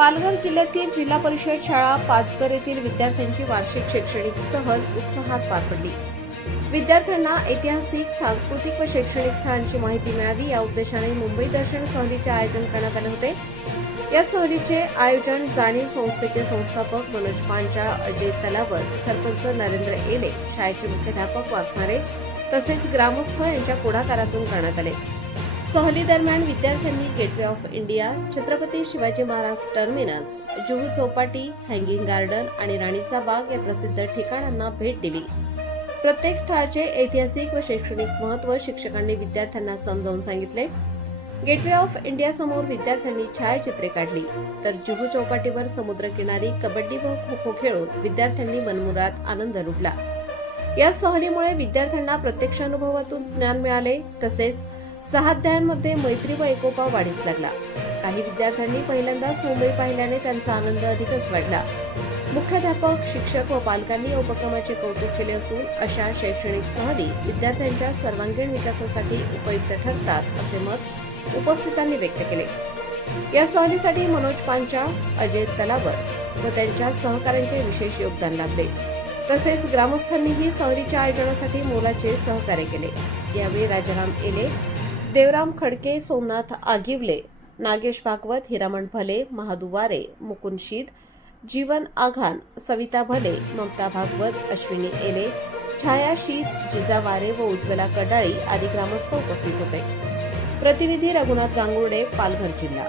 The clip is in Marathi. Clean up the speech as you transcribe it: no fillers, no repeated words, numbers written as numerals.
पालघर जिल्ह्यातील जिल्हा परिषद शाळा पाचघर येथील विद्यार्थ्यांची वार्षिक शैक्षणिक सहल उत्साहात पार पडली। विद्यार्थ्यांना ऐतिहासिक, सांस्कृतिक व शैक्षणिक स्थळांची माहिती मिळावी या उद्देशाने मुंबई दर्शन सहलीचे आयोजन करण्यात आले होते। या सहलीचे आयोजन जाणीव संस्थेचे संस्थापक मनोज पांचाळ, अजय तलावर, सरपंच नरेंद्र एले, शाळेचे मुख्याध्यापक वाघमारे तसेच ग्रामस्थ यांच्या पुढाकारातून करण्यात आले। सहली दरम्यान विद्यार्थ्यांनी gateway of India, Chhatrapati Shivaji Maharaj terminus, Juhu Chowpatty, hanging garden आणि राणीचा बाग या प्रसिद्ध ठिकाणांना भेट दिली। प्रत्येक स्थळाचे ऐतिहासिक व शैक्षणिक महत्त्व शिक्षकांनी विद्यार्थ्यांना समजावून सांगितले। गेटवे ऑफ इंडिया समोर विद्यार्थ्यांनी छायाचित्रे काढली, तर जुहू चौपाटीवर समुद्रकिनारी कबड्डी व खो खो खेळून विद्यार्थ्यांनी मनमुराद आनंद लुटला। या सहलीमुळे विद्यार्थ्यांना प्रत्यक्ष अनुभवातून ज्ञान मिळाले, तसेच 6 अध्यायांमध्ये मैत्री व एकोपा वाढीस लागला। काही विद्यार्थ्यांनी पहिल्यांदाच मुंबई पाहिल्याने त्यांचा आनंद अधिकच वाढला। मुख्याध्यापक, शिक्षक व पालकांनी या उपक्रमाचे कौतुक केले असून अशा शैक्षणिक सहली विद्यार्थ्यांच्या सर्वांगीण विकासासाठी उपयुक्त ठरतात असे मत उपस्थितांनी व्यक्त केले। या सहलीसाठी मनोज पांचाळ, अजय तलावर व त्यांच्या सहकाऱ्यांचे विशेष योगदान लाभले। तसेच ग्रामस्थांनीही सहलीच्या आयोजनासाठी मोलाचे सहकार्य केले। यावेळी राजाराम एले, देवराम खडके, सोमनाथ आगिवले, नागेश भागवत, हिरामण भले, महादू वारे, मुकुंद शीद, जीवन आघान, सविता भले, ममता भागवत, अश्विनी एले, छाया शीद, जिजा वारे व उज्ज्वला कडाळी आदी ग्रामस्थ उपस्थित होते। प्रतिनिधी रघुनाथ गांगुर्डे, पालघर जिल्हा।